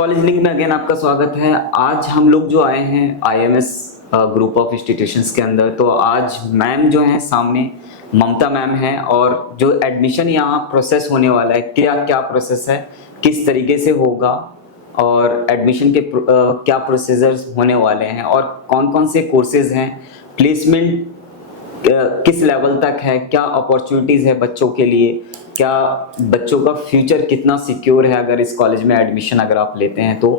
College link में again आपका स्वागत है। आज हम लोग जो आए हैं आईएमएस ग्रुप ऑफ इंस्टीट्यूशंस के अंदर, तो आज मैम जो हैं सामने ममता मैम हैं, और जो एडमिशन यहाँ प्रोसेस होने वाला है, क्या क्या प्रोसेस है, किस तरीके से होगा, और एडमिशन के क्या प्रोसीजर्स होने वाले हैं, और कौन कौन से कोर्सेज हैं, प्लेसमेंट किस लेवल तक है, क्या अपॉर्चुनिटीज़ है बच्चों के लिए, क्या बच्चों का फ्यूचर कितना सिक्योर है अगर इस कॉलेज में एडमिशन अगर आप लेते हैं तो।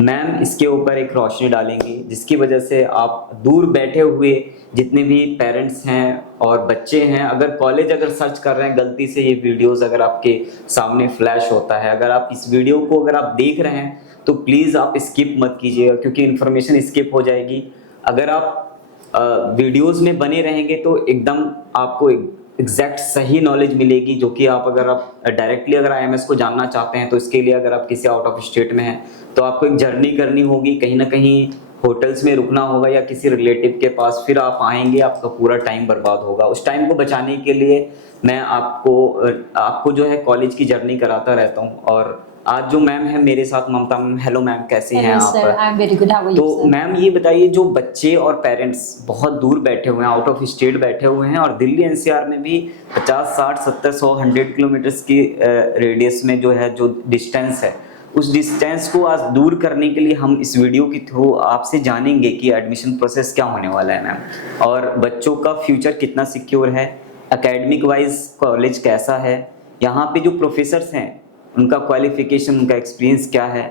मैम इसके ऊपर एक रोशनी डालेंगी, जिसकी वजह से आप दूर बैठे हुए जितने भी पेरेंट्स हैं और बच्चे हैं, अगर कॉलेज अगर सर्च कर रहे हैं, गलती से ये वीडियोस अगर आपके सामने फ्लैश होता है, अगर आप इस वीडियो को अगर आप देख रहे हैं तो प्लीज़ आप स्किप मत कीजिएगा, क्योंकि इन्फॉर्मेशन स्किप हो जाएगी। अगर आप वीडियोस में बने रहेंगे तो एकदम आपको एग्जैक्ट सही नॉलेज मिलेगी, जो कि आप अगर आप डायरेक्टली अगर आईएमएस को जानना चाहते हैं तो इसके लिए अगर आप किसी आउट ऑफ स्टेट में हैं तो आपको एक जर्नी करनी होगी, कहीं ना कहीं होटल्स में रुकना होगा या किसी रिलेटिव के पास, फिर आप आएंगे, आपका पूरा टाइम बर्बाद होगा। उस टाइम को बचाने के लिए मैं आपको जो है कॉलेज की जर्नी कराता रहता हूँ। और आज जो मैम है मेरे साथ, ममता मैम, हेलो मैम, कैसी हैं आप? I am very good, how are you? तो मैम ये बताइए, जो बच्चे और पेरेंट्स बहुत दूर बैठे हुए हैं, आउट ऑफ स्टेट बैठे हुए हैं, और दिल्ली एनसीआर में भी 50, 60, 70, 100, 100 किलोमीटर्स की रेडियस में जो है, जो डिस्टेंस है, उस डिस्टेंस को आज दूर करने के लिए हम इस वीडियो के थ्रू आपसे जानेंगे कि एडमिशन प्रोसेस क्या होने वाला है मैम, और बच्चों का फ्यूचर कितना सिक्योर है, एकेडमिक वाइज कॉलेज कैसा है, यहाँ पे जो प्रोफेसर्स हैं उनका क्वालिफिकेशन, उनका एक्सपीरियंस क्या है,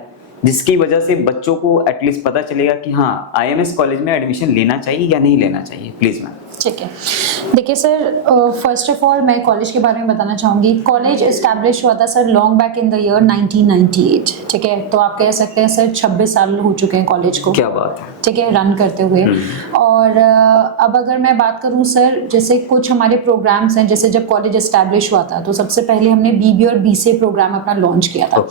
जिसकी वजह से बच्चों को एटलीस्ट पता चलेगा कि हाँ आईएमएस कॉलेज में एडमिशन लेना चाहिए या नहीं लेना चाहिए। Please ma'am. ठीक है, देखिए सर, फर्स्ट ऑफ ऑल मैं कॉलेज के बारे में बताना चाहूँगी। कॉलेज इस्टेब्लिश हुआ था sir long back in the year 1998। ठीक है, तो आप कह सकते हैं सर 26 साल हो चुके हैं कॉलेज को। क्या बात है। ठीक है, रन करते हुए। और अब अगर मैं बात करूँ सर, जैसे कुछ हमारे प्रोग्राम्स हैं, जैसे जब कॉलेज इस्टेब्लिश हुआ था तो सबसे पहले हमने बीबी और बीसीए प्रोग्राम अपना लॉन्च किया था।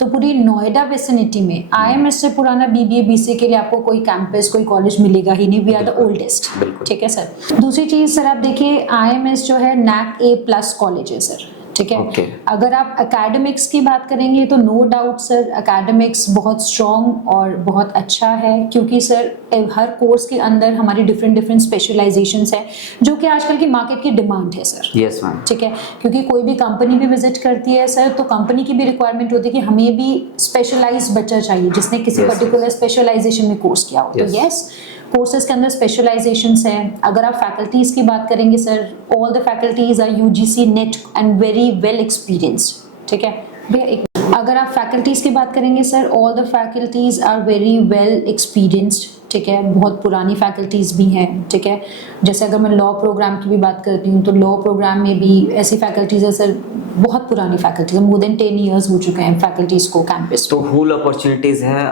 तो पूरी नोएडा विसिनिटी में आईएमएस से पुराना बीबीए बीसीए के लिए आपको कोई कैंपस, कोई कॉलेज मिलेगा ही नहीं। We are the oldest. ठीक है सर। दूसरी चीज सर, आप देखिए आईएमएस जो है NAC A+ कॉलेज है सर। ठीक है, अगर आप एकेडमिक्स की बात करेंगे तो नो डाउट सर एकेडमिक्स बहुत स्ट्रॉन्ग और बहुत अच्छा है, क्योंकि सर हर कोर्स के अंदर हमारी डिफरेंट स्पेशलाइजेशंस है, जो कि आजकल की मार्केट की डिमांड है सर। Yes ma'am. ठीक है, क्योंकि कोई भी कंपनी भी विजिट करती है सर, तो कंपनी की भी रिक्वायरमेंट होती है कि हमें भी स्पेशलाइज बच्चा चाहिए जिसने किसी पर्टिकुलर स्पेशलाइजेशन में कोर्स किया हो। तो यस, कोर्सेज के अंदर स्पेशलाइजेशंस हैं। अगर आप फैकल्टीज की बात करेंगे sir, all the faculties are UGC NET and very well experienced. ठीक है भैया, अगर आप फैकल्टीज की बात करेंगे sir, all the faculties are very well experienced. ठीक है, बहुत पुरानी फैकल्टीज भी हैं। ठीक है, जैसे अगर मैं लॉ प्रोग्राम की भी बात करती हूँ तो लॉ प्रोग्राम में भी ऐसी फैकल्टीज है सर, बहुत पुरानी फैकल्टीज, मोर देन 10 ईयर्स हो चुके हैं फैकल्टीज को कैंपस। तो फुल अपॉर्चुनिटीज है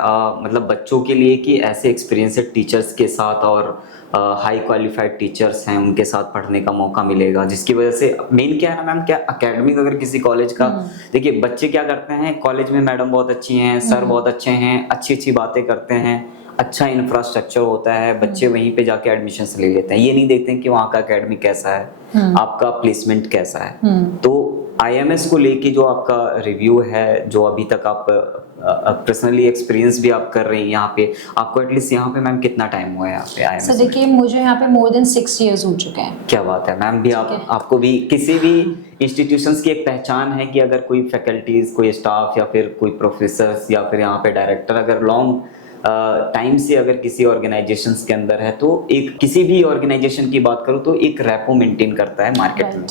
मतलब बच्चों के लिए कि ऐसे एक्सपीरियंसेड टीचर्स के साथ और हाई क्वालिफाइड टीचर्स हैं उनके साथ पढ़ने का मौका मिलेगा, जिसकी वजह से मेन क्या है ना मैम, क्या एकेडमिक अगर किसी कॉलेज का, देखिए बच्चे क्या करते हैं कॉलेज में, मैडम बहुत अच्छी हैं, सर बहुत अच्छे हैं, अच्छी अच्छी बातें करते हैं, अच्छा इंफ्रास्ट्रक्चर होता है, बच्चे वहीं पे जाके एडमिशन ले लेते हैं, ये नहीं देखते हैं कि वहाँ का एकेडमिक कैसा है, आपका प्लेसमेंट कैसा है। तो आईएमएस को लेके जो आपका रिव्यू है, जो अभी तक आप पर्सनली एक्सपीरियंस भी आप कर रही हैं यहाँ पे, आपको एटलीस्ट यहाँ पे मैम कितना टाइम हुआ है यहाँ पे आईएमएस? सर देखिए, मुझे यहाँ पे मोर देन 6 ईयर्स हो चुके हैं। क्या बात है मैम। भी आपको भी किसी भी इंस्टीट्यूशंस की एक पहचान है कि अगर कोई फैकल्टीज, कोई स्टाफ या फिर कोई प्रोफेसर्स या फिर यहाँ पे डायरेक्टर अगर लॉन्ग टाइम से अगर किसी ऑर्गेनाइजेशंस के अंदर है, तो एक किसी भी ऑर्गेनाइजेशन की बात करूँ तो एक रैपो मेंटेन करता है मार्केट में।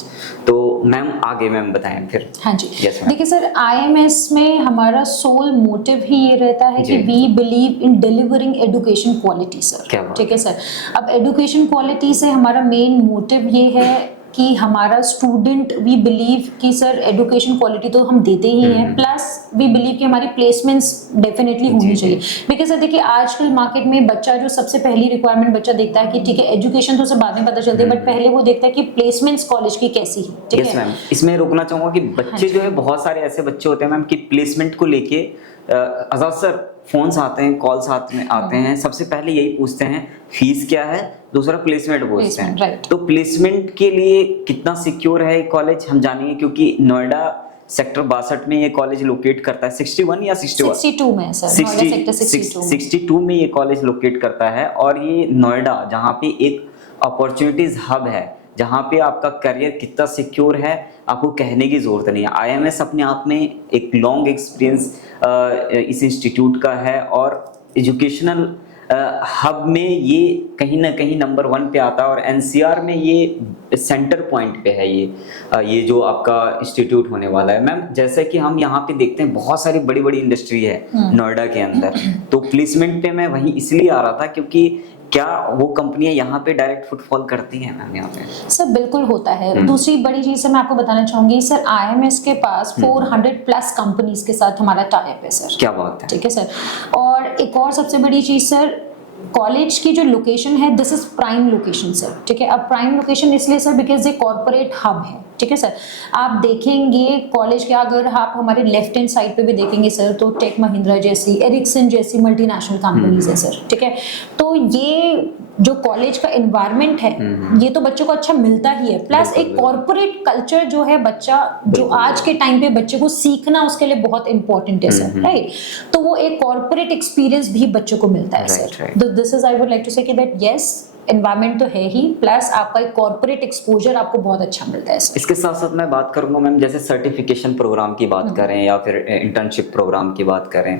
तो मैम आगे मैम बताएं फिर। हाँ जी, देखिए सर, आईएमएस में हमारा सोल मोटिव ही ये रहता है कि we believe in delivering education quality sir. ठीक है सर, अब एजुकेशन क्वालिटी से हमारा मेन मोटिव ये है कि हमारा स्टूडेंट, वी बिलीव कि सर एजुकेशन क्वालिटी तो हम देते ही हैं, प्लस वी बिलीव कि हमारी प्लेसमेंट्स डेफिनेटली होनी चाहिए। बिकॉज सर देखिए, आजकल मार्केट में बच्चा जो सबसे पहली रिक्वायरमेंट बच्चा देखता है कि ठीक है एजुकेशन तो सब बाद में पता चलती है, बट पहले वो देखता है कि प्लेसमेंट्स कॉलेज की कैसी है। ठीक है मैम, इसमें रोकना चाहूंगा कि बच्चे जो है, बहुत सारे ऐसे बच्चे होते हैं मैम कि प्लेसमेंट को लेके आजाद सर फोन्स आते हैं, कॉल्स आते हैं, सबसे पहले यही पूछते हैं फीस क्या है, दूसरा प्लेसमेंट पूछते हैं। तो प्लेसमेंट के लिए कितना सिक्योर है कॉलेज हम जानेंगे, क्योंकि नोएडा सेक्टर 62 में ये कॉलेज लोकेट करता है, 61 या 62 में सर, नोएडा सेक्टर 62 में ये कॉलेज लोकेट करता है। और ये नोएडा जहाँ पे एक अपॉर्चुनिटीज हब है, जहाँ पे आपका करियर कितना सिक्योर है आपको कहने की जरूरत नहीं है। आईएमएस अपने आप में एक लॉन्ग एक्सपीरियंस इस इंस्टीट्यूट का है और एजुकेशनल हब में ये कहीं ना कहीं नंबर 1 पे आता है और एनसीआर में ये सेंटर पॉइंट पे है ये जो आपका इंस्टीट्यूट होने वाला है। मैम जैसे कि हम यहाँ पे देखते हैं बहुत सारी बड़ी बड़ी इंडस्ट्री है नोएडा के अंदर, तो प्लेसमेंट पे मैं वहीं इसलिए आ रहा था क्योंकि क्या वो कंपनियां यहाँ पे डायरेक्ट फुटफॉल करती हैं मैम यहाँ पे? सर बिल्कुल होता है। दूसरी बड़ी चीज से मैं आपको बताना चाहूंगी सर, आईएमएस के पास 400 प्लस कंपनीज के साथ हमारा टाई अप है सर। क्या बात है, ठीक है सर। और एक और सबसे बड़ी चीज सर, कॉलेज की जो लोकेशन है this is prime location sir. ठीक है, अब प्राइम लोकेशन इसलिए सर बिकॉज ये कॉर्पोरेट हब है। ठीक है सर, आप देखेंगे कॉलेज के अगर आप हमारे लेफ्ट हैंड साइड पे भी देखेंगे सर तो टेक महिंद्रा जैसी, एरिक्सन जैसी मल्टीनेशनल कंपनीज है सर। ठीक है, तो ये जो कॉलेज का एनवायरनमेंट है ये तो बच्चों को अच्छा मिलता ही है, प्लस एक कॉर्पोरेट कल्चर जो है बच्चा जो आज के टाइम पे बच्चे को सीखना उसके लिए बहुत इंपॉर्टेंट है सर, राइट। तो वो एक कॉर्पोरेट एक्सपीरियंस भी बच्चों को मिलता है sir. This is I would like to say that yes environment तो है ही, प्लस आपका एक कॉर्पोरेट एक्सपोजर आपको बहुत अच्छा मिलता है सर। इसके साथ साथ मैं बात करूंगा मैम, जैसे सर्टिफिकेशन प्रोग्राम की बात करें या फिर इंटर्नशिप प्रोग्राम की बात करें,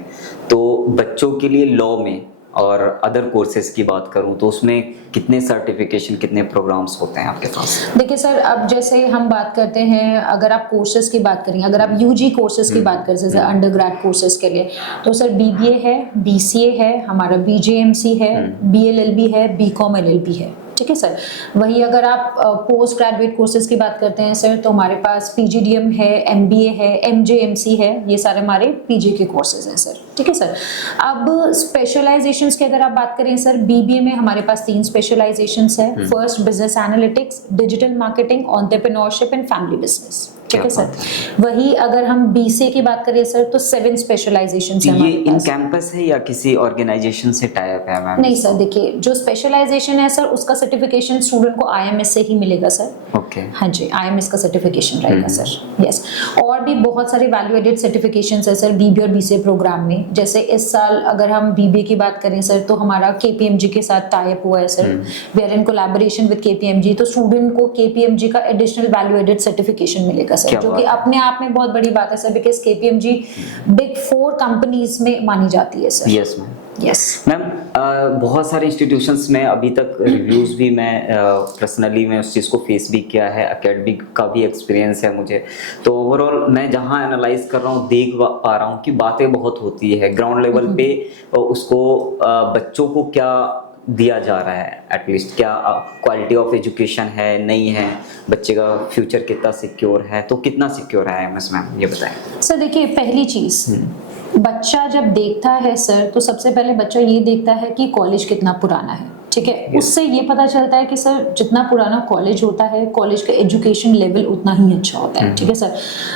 तो बच्चों के लिए लॉ में और अदर कोर्सेज की बात करूं तो उसमें कितने सर्टिफिकेशन, कितने प्रोग्राम्स होते हैं आपके पास? देखिए सर, अब जैसे हम बात करते हैं, अगर आप कोर्सेज की बात करें, अगर आप यूजी कोर्सेज की बात करें जैसे अंडर ग्रेड कोर्सेज के लिए, तो सर बीबीए है, बीसीए है, हमारा बीजेएमसी है, बीएलएलबी है, बीकॉम एलएलबी है। ठीक है सर। वही अगर आप पोस्ट ग्रेजुएट कोर्सेज की बात करते हैं सर तो हमारे पास पीजीडीएम है, एमबीए है, एमजेएमसी है, ये सारे हमारे पीजी के कोर्सेज हैं सर। ठीक है सर। अब स्पेशलाइजेशंस की अगर आप बात करें सर, बीबीए में हमारे पास 3 स्पेशलाइजेशंस है। First business analytics, digital marketing, entrepreneurship and family business. ठीक है सर। वही अगर हम बीसीए की बात करें सर तो 7 स्पेशलाइजेशंस हैं। ये इन कैंपस है या किसी ऑर्गेनाइजेशन से टाई अप है मैम? नहीं सर, देखिए जो स्पेशलाइजेशन है सर उसका सर्टिफिकेशन स्टूडेंट को आईएमएस से ही मिलेगा सर। ओके। हाँ जी, आईएमएस का सर्टिफिकेशन रहेगा सर। यस। और भी बहुत सारे वैल्यू एडेड सर्टिफिकेशंस है सर बीबीए और बीसीए प्रोग्राम में। जैसे इस साल अगर हम बीबीए की बात करें सर तो हमारा केपीएमजी के साथ टाई अप हुआ है sir. We are in collaboration with KPMG, तो स्टूडेंट को केपीएमजी का एडिशनल वैल्यू एडेड सर्टिफिकेशन मिलेगा सर, जो कि अपने आप में बहुत बड़ी बात है sir, because KPMG big 4 companies में मानी जाती है sir. Yes ma'am. Yes ma'am, बहुत सारे इंस्टीट्यूशंस में अभी तक रिव्यूज भी मैं पर्सनली मैं उस चीज़ को फेस भी किया है, एकेडमिक का भी एक्सपीरियंस है मुझे, तो ओवरऑल मैं जहाँ एनालाइज कर रहा हूँ देख पा रहा हूँ कि बातें बहुत होती है ग्राउंड लेवल पे, उसको बच्चों को क्या दिया जा रहा है, एटलीस्ट क्या क्वालिटी ऑफ एजुकेशन है, नहीं है, बच्चे का फ्यूचर कितना सिक्योर है, तो कितना सिक्योर है एमएस मैम ये बताएं। सर देखिए, पहली चीज बच्चा जब देखता है सर तो सबसे पहले बच्चा ये देखता है कि कॉलेज कितना पुराना है। ठीक है, उससे ये पता चलता है कि सर जितना पुराना कॉलेज होता है कॉलेज का एजुकेशन लेवल उतना ही अच्छा होता है। ठीक है सर।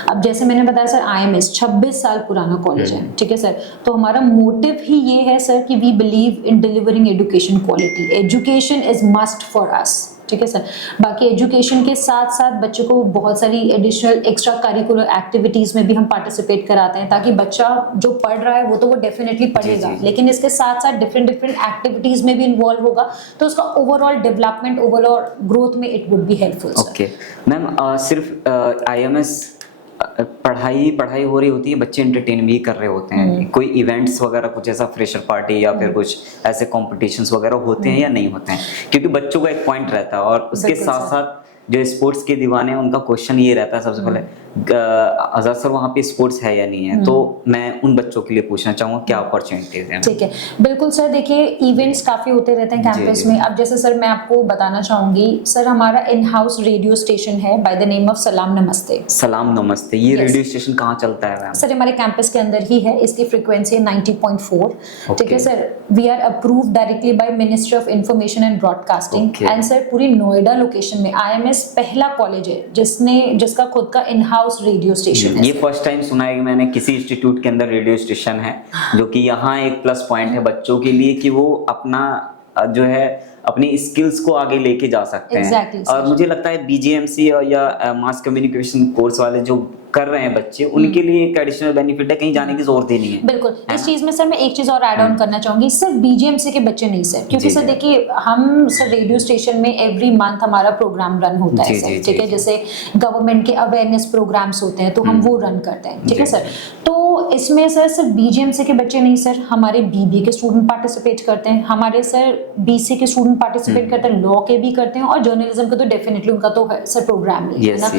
अब जैसे मैंने बताया सर आईएमएस 26 साल पुराना कॉलेज है। ठीक है सर। तो हमारा मोटिव ही ये है सर कि we believe in delivering education quality. Education is must for us. ठीक है सर। बाकी एजुकेशन के साथ साथ बच्चों को बहुत सारी एडिशनल एक्स्ट्रा करिकुलर एक्टिविटीज में भी हम पार्टिसिपेट कराते हैं, ताकि बच्चा जो पढ़ रहा है वो तो वो डेफिनेटली पढ़ेगा, लेकिन इसके साथ साथ डिफरेंट एक्टिविटीज में भी इन्वॉल्व होगा, तो उसका ओवरऑल डेवलपमेंट, ओवरऑल ग्रोथ में it would be helpful. Okay ma'am, सिर्फ आईएमएस पढ़ाई हो रही होती है, बच्चे एंटरटेन भी कर रहे होते हैं, कोई इवेंट्स वगैरह कुछ ऐसा फ्रेशर पार्टी या फिर कुछ ऐसे कॉम्पिटिशंस वगैरह होते हैं या नहीं होते हैं? क्योंकि बच्चों का एक पॉइंट रहता है और उसके साथ साथ जो स्पोर्ट्स के दीवाने हैं उनका क्वेश्चन ये रहता है सबसे पहले, आजाद सर वहाँ पे स्पोर्ट्स है या नहीं है, तो मैं उन बच्चों के लिए पूछना चाहूँगा क्या अपॉर्चुनिटीज हैं? ठीक है, बिल्कुल सर। देखिए इवेंट्स काफी होते रहते हैं कैंपस में। अब जैसे सर मैं आपको बताना चाहूंगी सर, हमारा इन हाउस रेडियो स्टेशन है बाय द नेम ऑफ सलाम नमस्ते। सलाम नमस्ते, ये रेडियो स्टेशन कहाँ चलता है मैम? सर हमारे कैंपस के अंदर ही है, इसकी फ्रीक्वेंसी है 90.4। ठीक है sir. We are approved directly by ministry of information and broadcasting and sir पूरी नोएडा लोकेशन में आईएमएस पहला कॉलेज है जिसका खुद का इन हाउस रेडियो स्टेशन है। ये फर्स्ट टाइम सुना है कि मैंने किसी इंस्टीट्यूट के अंदर रेडियो स्टेशन है, जो कि यहाँ एक प्लस पॉइंट है बच्चों के लिए कि वो अपना जो है अपनी स्किल्स को आगे लेके जा सकते हैं। Exactly, और मुझे लगता है बीजीएमसी या मास कम्युनिकेशन कोर्स वाले जो कर रहे हैं बच्चे, उनके लिए एक एडिशनल बेनिफिट है, कहीं जाने की जरूरत ही नहीं है। बिल्कुल। इस चीज में सर मैं एक चीज और ऐड ऑन करना चाहूंगी, सिर्फ बीजीएमसी के बच्चे नहीं सर, क्योंकि सर देखिए हम सर रेडियो स्टेशन में एवरी मंथ हमारा प्रोग्राम रन होता है सर, ठीक है, जैसे गवर्नमेंट के अवेयरनेस प्रोग्राम्स होते हैं तो हम वो रन करते हैं, ठीक है सर। तो इसमें सर सिर्फ बीजीएमसी के बच्चे नहीं सर, हमारे बीबीए के स्टूडेंट पार्टिसिपेट करते हैं, हमारे सर बीसी के स्टूडेंट पार्टिसिपेट करते हैं, लॉ के भी करते हैं, और जर्नलिज्म का तो डेफिनेटली उनका तो है सर प्रोग्राम नहीं है ना।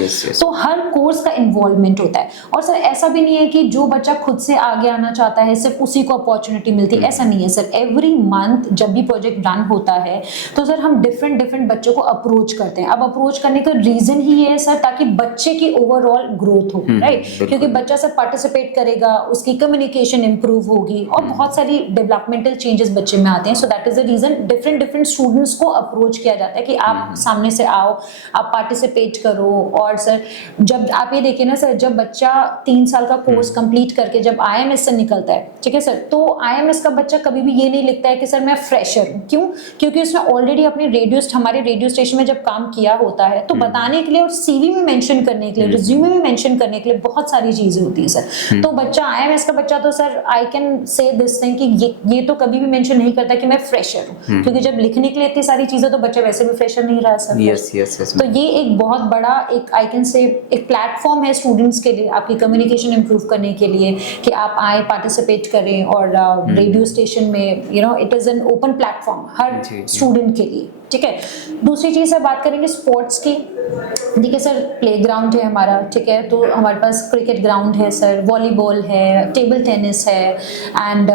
तो हर कोर्स का इन्वॉल्वमेंट होता है। और सर ऐसा भी नहीं है कि जो बच्चा खुद से आगे आना चाहता है सिर्फ उसी को अपॉर्चुनिटी मिलती है, ऐसा नहीं है सर। एवरी मंथ जब भी प्रोजेक्ट रन होता है तो सर हम डिफरेंट बच्चों को अप्रोच करते हैं। अब अप्रोच करने का रीजन ही है सर ताकि बच्चे की ओवरऑल ग्रोथ हो, राइट, क्योंकि बच्चा सर पार्टिसिपेट करेगा, उसकी कम्युनिकेशन इंप्रूव होगी और बहुत सारी डेवलपमेंटल चेंजेस बच्चे में आते हैं। So that is the reason different students को अप्रोच किया जाता है कि आप सामने से आओ, आप पार्टिसिपेट करो। और सर जब आप ये देखिए ना सर, जब बच्चा 3 साल का कोर्स कंप्लीट करके जब आईएमएस से निकलता है, ठीक है सर, तो आईएमएस का बच्चा कभी भी ये नहीं लिखता है कि सर मैं फ्रेशर हूँ। क्यों? क्योंकि उसने ऑलरेडी अपने हमारे रेडियो स्टेशन में जब काम किया होता है तो बताने के लिए और सीवी में मेंशन करने के लिए, रिज्यूमे में मेंशन करने के लिए बहुत सारी चीजें होती है सर। तो बच्चा आईएमएस का बच्चा तो sir I can say this thing कि ये तो कभी भी मेंशन नहीं करता कि मैं फ्रेशर हूँ, क्योंकि जब लिखने के लिए इतनी सारी चीजें तो बच्चा वैसे भी फ्रेशर नहीं रहा सर। यस। तो ये एक बहुत बड़ा एक आई कैन से एक प्लेटफॉर्म है स्टूडेंट्स के लिए, आपकी कम्युनिकेशन इंप्रूव करने के लिए, कि आप आए, पार्टिसिपेट करें। और रेडियो स्टेशन में it is an open platform her student के लिए, ठीक है। दूसरी चीज है, बात करेंगे स्पोर्ट्स की। देखिए सर प्लेग्राउंड है हमारा, ठीक है, तो हमारे पास क्रिकेट ग्राउंड है सर, वॉलीबॉल है, टेबल टेनिस है, एंड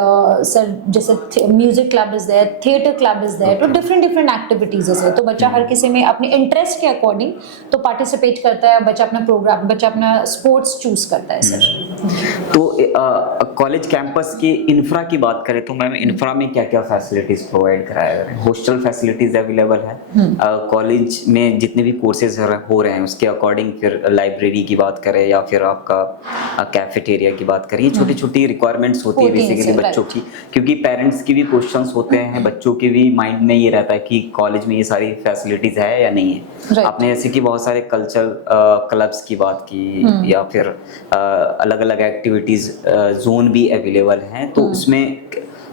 सर जैसे music club is there, theatre club is there, तो डिफरेंट एक्टिविटीज है सर। तो बच्चा हर किसी में अपने इंटरेस्ट के अकॉर्डिंग तो पार्टिसिपेट करता है, बच्चा अपना प्रोग्राम, बच्चा अपना स्पोर्ट्स चूज करता है सर। तो कॉलेज कैंपस की इंफ्रा की बात करें तो मैम इंफ्रा में क्या क्या फैसिलिटीज प्रोवाइड कराया जा रहा है? हॉस्टल फैसिलिटीज अवेलेबल है, कॉलेज में जितने भी कोर्सेज हो रहे हैं उसके अकॉर्डिंग, फिर लाइब्रेरी की बात करें या फिर आपका कैफेटेरिया की बात करें, छोटी छोटी रिक्वायरमेंट्स होती है बेसिकली बच्चों की, क्योंकि पेरेंट्स की भी क्वेश्चंस होते हैं, बच्चों के भी माइंड में ये रहता है कि कॉलेज में ये सारी फैसिलिटीज है या नहीं है। आपने जैसे कि बहुत सारे कल्चरल क्लब्स की बात की या फिर अलग अलग एक्टिविटीज जोन भी अवेलेबल हैं, तो उसमें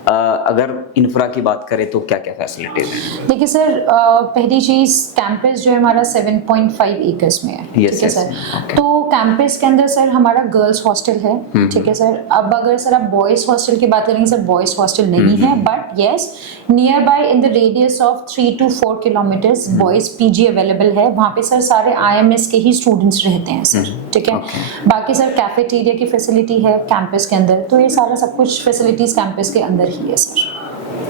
अगर इंफ्रा की बात करें तो क्या क्या फैसिलिटीज हैं? देखिए सर पहली चीज कैंपस जो है हमारा 7.5 एकर्स में है, ठीक है सर। तो कैंपस के अंदर सर हमारा गर्ल्स हॉस्टल है, ठीक है सर। अब अगर सर आप बॉयज हॉस्टल की बात करेंगे, सर बॉयज हॉस्टल नहीं है, but yes near by in the radius of 3 to 4 kilometres boys PG available है। वहाँ पे सर सारे आईएमएस के ही स्टूडेंट्स रहते हैं सर, ठीक है। बाकी सर कैफेटेरिया की फैसिलिटी है कैंपस के अंदर, तो ये सारा सब कुछ फैसिलिटीज कैंपस के अंदर ही है सर।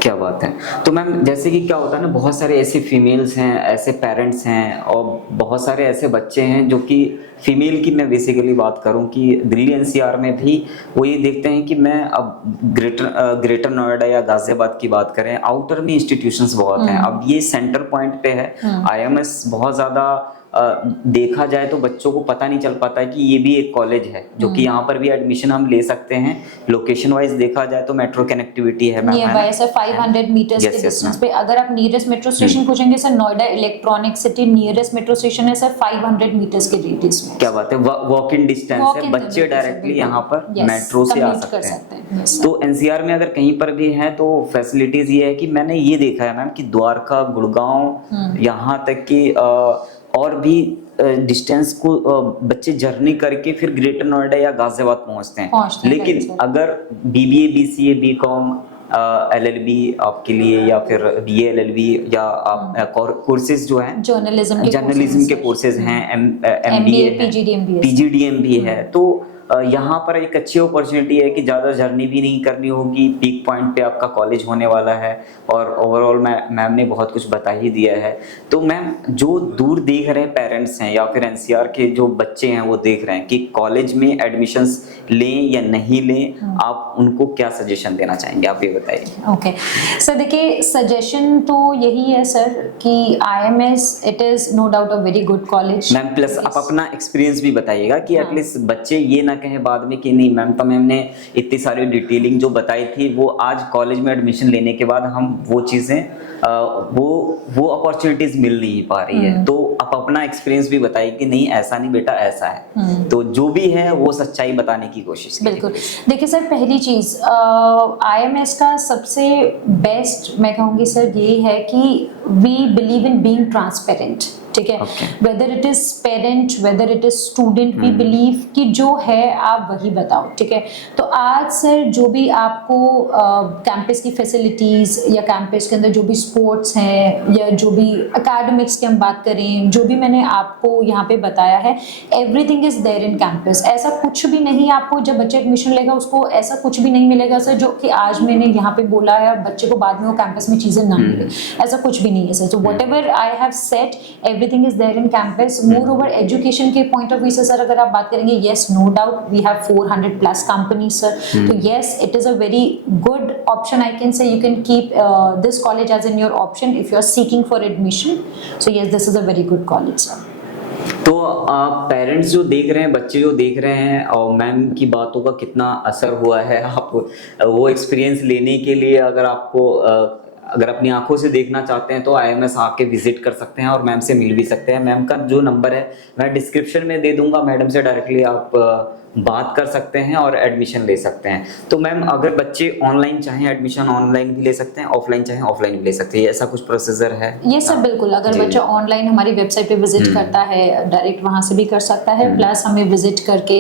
क्या बात है। तो मैम जैसे कि क्या होता है ना, बहुत सारे ऐसे फीमेल्स हैं, ऐसे पेरेंट्स हैं और बहुत सारे ऐसे बच्चे हैं जो कि फीमेल की मैं बेसिकली बात करूं कि दिल्ली एनसीआर में भी वो ये देखते हैं कि मैं अब ग्रेटर नोएडा या गाजियाबाद की बात करें, आउटर में इंस्टीट्यूशंस बहुत हैं, अब ये सेंटर पॉइंट पे है, आईएमएस बहुत ज़्यादा देखा जाए तो बच्चों को पता नहीं चल पाता है कि ये भी एक कॉलेज है जो कि यहाँ पर भी एडमिशन हम ले सकते हैं। लोकेशन वाइज देखा जाए तो मेट्रो कनेक्टिविटी है नियर बाय सर 500 मीटर्स के डिस्टेंस पे। अगर आप नियरेस्ट मेट्रो स्टेशन पूछेंगे sir, Noida electronic city nearest metro station है सर 500 मीटर्स के रेडियस में। क्या बात है, वॉक इन डिस्टेंस है, बच्चे डायरेक्टली यहाँ पर मेट्रो से आ सकते हैं। तो एनसीआर में अगर कहीं पर भी है तो फैसिलिटीज ये है कि मैंने ये देखा है मैम कि द्वारका, गुड़गांव, यहाँ तक कि और भी डिस्टेंस को बच्चे जर्नी करके फिर ग्रेटर नोएडा या गाजियाबाद पहुंचते हैं। लेकिन अगर बीबीए, बीसीए, बीकॉम, एलएलबी आपके लिए या फिर बीए एलएलबी या आप कोर्सेज जो हैं जर्नलिज्म के कोर्सेज हैं, एमबीए, पीजीडीएम भी है, तो यहाँ पर एक अच्छी अपॉर्चुनिटी है कि ज़्यादा जर्नी भी नहीं करनी होगी, पीक पॉइंट पे आपका कॉलेज होने वाला है और ओवरऑल मैम ने बहुत कुछ बता ही दिया है। तो मैम जो दूर देख रहे हैं पेरेंट्स हैं या फिर एनसीआर के जो बच्चे हैं वो देख रहे हैं कि कॉलेज में एडमिशंस लें या नहीं लें, आप उनको क्या सजेशन देना चाहेंगे, आप ये बताइए। ओके सर, देखिए सजेशन तो यही है सर कि IMS it is no doubt a very good college. Ma'am plus आप अपना एक्सपीरियंस भी बताइएगा कि एटलीस्ट बच्चे ये ना कहें बाद में कि नहीं मैम, तो मैम ने इतनी सारी डिटेलिंग जो बताई थी वो आज कॉलेज में एडमिशन लेने के बाद हम वो चीज़ें वो अपॉर्चुनिटीज मिल नहीं पा रही है। तो आप अपना एक्सपीरियंस भी बताइए कि नहीं ऐसा नहीं बेटा ऐसा है। तो जो भी है वो सच्चाई बताने की कोशिश कीजिए। बिल्कुल। देखिए सर, पहली चीज़ IMS का सबसे बेस्ट मैं कहूँगी सर यही है कि we believe in being transparent, ठीक है। Whether it is parent, whether it is student, we believe कि जो है आप वही बताओ, ठीक है। तो आज सर जो भी आपको कैंपस की फैसिलिटीज या कैंपस के अंदर जो भी स्पोर्ट्स हैं या जो भी एकेडमिक्स की हम बात करें, जो भी मैंने आपको यहाँ पे बताया है, everything is there in campus. ऐसा कुछ भी नहीं आपको जब बच्चे एडमिशन लेगा उसको ऐसा कुछ भी नहीं मिलेगा सर जो कि आज मैंने यहाँ पे बोला है बच्चे को बाद में वो कैंपस में चीजें ना मिले, ऐसा कुछ भी नहीं है सर। तो what ever I have said everything is there in campus. Moreover, education के point of view से सर अगर आप बात करेंगे, yes, no doubt, we have 400 plus companies, sir. So yes, it is a very good option. I can say you can keep this college as in your option if you are seeking for admission. So yes, this is a very good college, sir. तो parents जो देख रहे हैं, बच्चे जो देख रहे हैं, और मैम की बातों का कितना असर हुआ है, आप वो एक्सपीरियंस लेने के लिए अगर अपनी आंखों से देखना चाहते हैं तो IMS आके विजिट कर सकते हैं और मैम से मिल भी सकते हैं। मैम का जो नंबर है मैं डिस्क्रिप्शन में दे दूंगा, मैडम से डायरेक्टली आप बात कर सकते हैं और एडमिशन ले सकते हैं। तो मैम अगर बच्चे ऑनलाइन चाहें एडमिशन ऑनलाइन भी ले सकते हैं, ऑफलाइन चाहें ऑफलाइन भी ले सकते हैं, ऐसा कुछ प्रोसीजर है? ये सर बिल्कुल, अगर बच्चा ऑनलाइन हमारी वेबसाइट पे विजिट करता है डायरेक्ट वहां से भी कर सकता है, प्लस हमें विजिट करके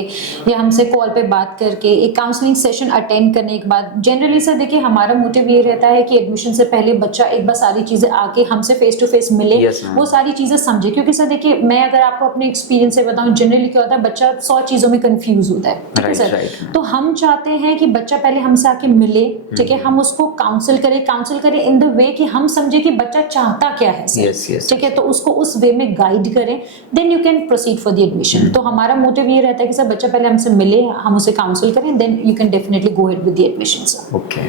या हमसे कॉल पे बात करके एक काउंसलिंग सेशन अटेंड करने के बाद, जनरली सर देखिए हमारा मोटिव ये रहता है कि एडमिशन से पहले बच्चा एक बार सारी चीजें आके हमसे फेस टू फेस मिले, वो सारी चीजें समझे। क्योंकि सर देखिए मैं अगर आपको अपने एक्सपीरियंस से बताऊं, जनरली क्या होता है बच्चा 100 चीजों में कंफ्यूज होता है, ठीक है सर। तो हम चाहते हैं कि बच्चा पहले हमसे आके मिले, ठीक है, हम उसको काउंसिल करें इन द वे कि हम समझे कि बच्चा चाहता क्या है सर, ठीक है, तो उसको उस वे में गाइड करें, then you can proceed for the admission. तो हमारा मोटिव ये रहता है कि सर बच्चा पहले हमसे मिले, हम उसे काउंसिल करें, then you can definitely go ahead with the admission sir. Okay,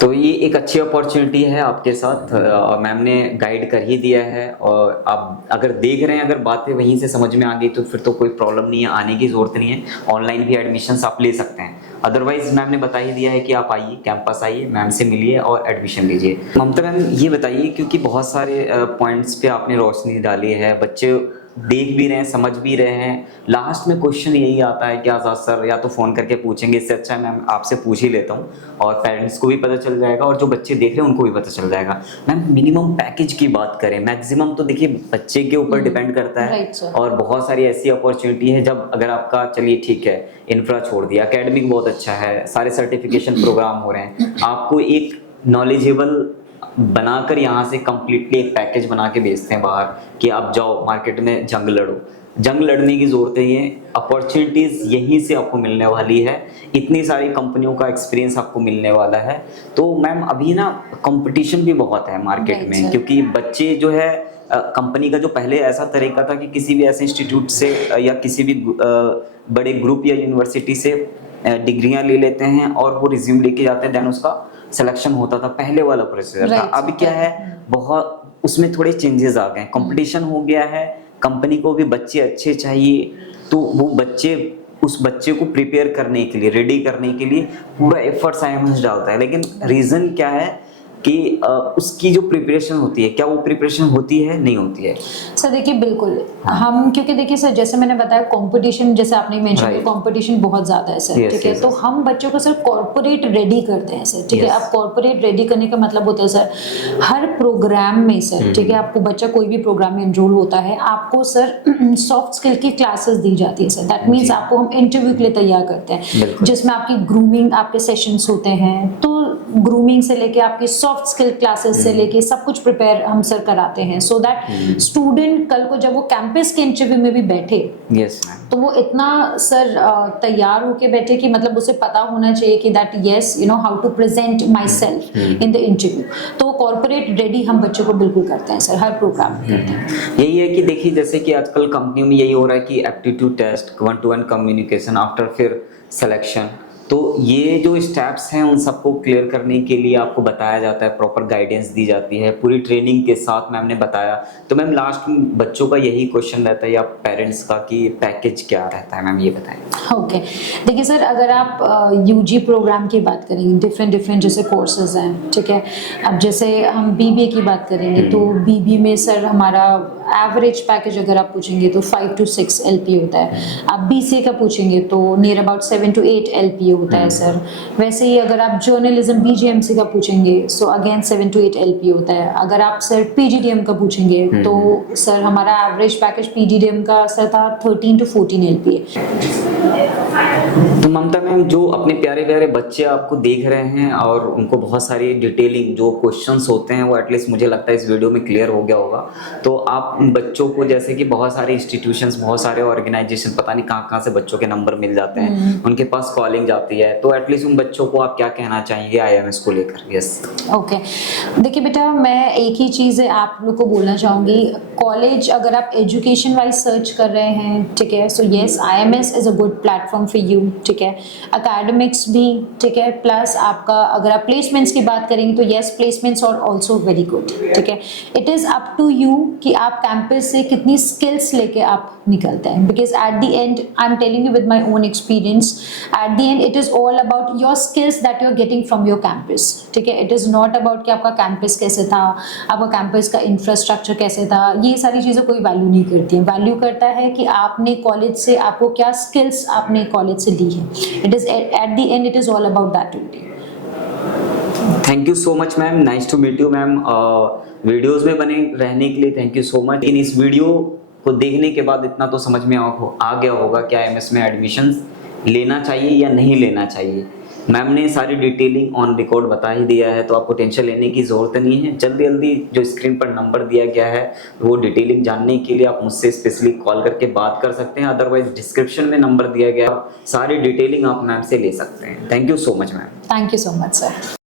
तो ये एक अच्छी अपॉर्चुनिटी है आपके साथ, और मैम ने गाइड कर ही दिया है। और आप अगर देख रहे हैं, अगर बातें वहीं से समझ में आ गई तो फिर तो कोई प्रॉब्लम नहीं है, आने की जरूरत नहीं है, ऑनलाइन भी एडमिशन आप ले सकते हैं। अदरवाइज मैम ने बता ही दिया है कि आप आइए, कैंपस आइए, मैम से मिलिए और एडमिशन लीजिए। ममता मैम ये बताइए, क्योंकि बहुत सारे पॉइंट्स पे आपने रोशनी डाली है, बच्चे देख भी रहे हैं, समझ भी रहे हैं, लास्ट में क्वेश्चन यही आता है कि आज़ाद सर या तो फ़ोन करके पूछेंगे, इससे अच्छा है मैम आपसे पूछ ही लेता हूँ, और पेरेंट्स को भी पता चल जाएगा और जो बच्चे देख रहे हैं उनको भी पता चल जाएगा। मैम मिनिमम पैकेज की बात करें, मैक्सिमम तो देखिए बच्चे के ऊपर डिपेंड करता है, और बहुत सारी ऐसी अपॉर्चुनिटी है जब अगर आपका, चलिए ठीक है, इंफ्रा छोड़ दिया, एकेडमिक बहुत अच्छा है, सारे सर्टिफिकेशन प्रोग्राम हो रहे हैं, आपको एक नॉलेजेबल बनाकर यहाँ से कंप्लीटली एक पैकेज बना के भेजते हैं बाहर कि आप जाओ मार्केट में जंग लड़ो। जंग लड़ने की जरूरत नहीं है, अपॉर्चुनिटीज यहीं से आपको मिलने वाली है, इतनी सारी कंपनियों का एक्सपीरियंस आपको मिलने वाला है। तो मैम अभी ना कंपटीशन भी बहुत है मार्केट में, क्योंकि बच्चे जो है कंपनी का जो पहले ऐसा तरीका था कि किसी भी ऐसे इंस्टीट्यूट से या किसी भी बड़े ग्रुप या यूनिवर्सिटी से डिग्रियां ले लेते हैं और वो रिज्यूम लेके जाते हैं, देन उसका सिलेक्शन होता था, पहले वाला प्रोसीजर था। अभी क्या है, बहुत उसमें थोड़े चेंजेस आ गए, कंपटीशन हो गया है, कंपनी को भी बच्चे अच्छे चाहिए, तो वो उस बच्चे को प्रिपेयर करने के लिए, रेडी करने के लिए पूरा एफर्ट्स IMS डालता है। लेकिन रीजन क्या है कि उसकी जो प्रिपरेशन होती है, क्या वो प्रिपरेशन होती है, नहीं होती है? सर देखिए बिल्कुल, हम क्योंकि देखिए सर जैसे मैंने बताया कंपटीशन, जैसे आपने मेंशन किया, कंपटीशन बहुत ज्यादा है सर, ठीक है। तो हम बच्चों को सर कॉर्पोरेट रेडी करते हैं सर, ठीक है। अब कॉर्पोरेट रेडी करने का मतलब होता है सर हर प्रोग्राम में सर, ठीक है, आपको बच्चा कोई भी प्रोग्राम में एनरोल होता है, आपको सर सॉफ्ट स्किल की क्लासेस दी जाती है सर। दैट मीन्स आपको हम इंटरव्यू के लिए तैयार करते हैं, जिसमें आपकी ग्रूमिंग, आपके सेशंस होते हैं, तो ग्रूमिंग से लेके आपकी सॉफ्ट स्किल क्लासेस से लेके सब कुछ प्रिपेयर हम सर कराते हैं, सो दैट स्टूडेंट कल को जब वो कैंपस के इंटरव्यू में भी बैठे, तो वो इतना सर तैयार होके बैठे कि मतलब उसे पता होना चाहिए कि that yes you know how to present myself in the interview. तो कॉर्पोरेट रेडी हम बच्चों को बिल्कुल करते हैं सर, हर प्रोग्राम में करते हैं। यही है कि देखिए जैसे कि आजकल कंपनी में यही हो रहा है कि aptitude test, 1-to-1 communication, after फिर सिलेक्शन, तो ये जो स्टेप्स हैं उन सबको क्लियर करने के लिए आपको बताया जाता है, प्रॉपर गाइडेंस दी जाती है पूरी ट्रेनिंग के साथ। मैम ने बताया तो मैम लास्ट में बच्चों का यही क्वेश्चन रहता है या पेरेंट्स का कि पैकेज क्या रहता है, मैम ये बताएं। ओके देखिए सर, अगर आप यूजी प्रोग्राम की बात करेंगे, डिफरेंट जैसे कोर्सेज हैं, ठीक है। अब जैसे हम बीबीए की बात करेंगे तो बीबीए में सर हमारा एवरेज पैकेज अगर आप पूछेंगे तो 5 to 6 LPA होता है। आप बीसीए का पूछेंगे तो नियर अबाउट 7 to 8 LPA होता है सर। वैसे ही अगर आप जर्नलिज्म बीजीएमसी का पूछेंगे सो अगेन 7 to 8 LPA होता है। अगर आप सर पीजीडीएम का पूछेंगे तो सर हमारा एवरेज पैकेज पीजीडीएम का सर था 13 to 14 LPA। तो ममता मैम, जो अपने प्यारे प्यारे बच्चे आपको देख रहे हैं और उनको बहुत सारी डिटेलिंग जो क्वेश्चंस होते हैं वो एटलीस्ट मुझे लगता है इस वीडियो में क्लियर हो गया होगा। तो आप बच्चों को, जैसे कि बहुत सारे इंस्टीट्यूशंस, बहुत सारे ऑर्गेनाइजेशन, पता नहीं कहाँ कहाँ से बच्चों के नंबर मिल जाते हैं, उनके पास कॉलिंग जाती है, तो एटलीस्ट उन बच्चों को आप क्या कहना चाहेंगे IMS को लेकर? यस ओके देखिए बेटा, मैं एक ही चीज़ है आप लोग को बोलना चाहूँगी। कॉलेज अगर आप एजुकेशन वाइज सर्च कर रहे हैं, ठीक है, so yes IMS is a good platform for you, ठीक है। एकेडमिक्स भी, ठीक है, प्लस आपका अगर आप प्लेसमेंट्स की बात करेंगे तो yes placements are also very good, ठीक है। It is up to you कि आप कैंपस से कितनी स्किल्स लेके आप निकलते हैं, because at the end I am telling you with my own experience, at the end it is all about your skills that you are getting from your campus, ठीक है। इट इज़ नॉट अबाउट कि आपका campus कैसे था, आपका campus का infrastructure कैसे था, ये सारी चीज़ें कोई वैल्यू नहीं करती हैं। वैल्यू करता है कि आपने कॉलेज से, आपको क्या स्किल्स आपने कॉलेज से ली है। It is at the end it is all about that only. Thank you so much ma'am, nice to meet you ma'am. Videos में बने रहने के लिए थैंक यू सो मच। इन इस वीडियो को देखने के बाद इतना तो समझ में आ गया होगा कि IMS में एडमिशन्स लेना चाहिए या नहीं लेना चाहिए। मैम ने सारी डिटेलिंग ऑन रिकॉर्ड बता ही दिया है, तो आपको टेंशन लेने की ज़रूरत नहीं है। जल्दी जल्दी जो स्क्रीन पर नंबर दिया गया है वो डिटेलिंग जानने के लिए आप मुझसे स्पेशली कॉल करके बात कर सकते हैं, अदरवाइज डिस्क्रिप्शन में नंबर दिया गया, सारी डिटेलिंग आप मैम से ले सकते हैं। Thank you so much ma'am. Thank you so much sir.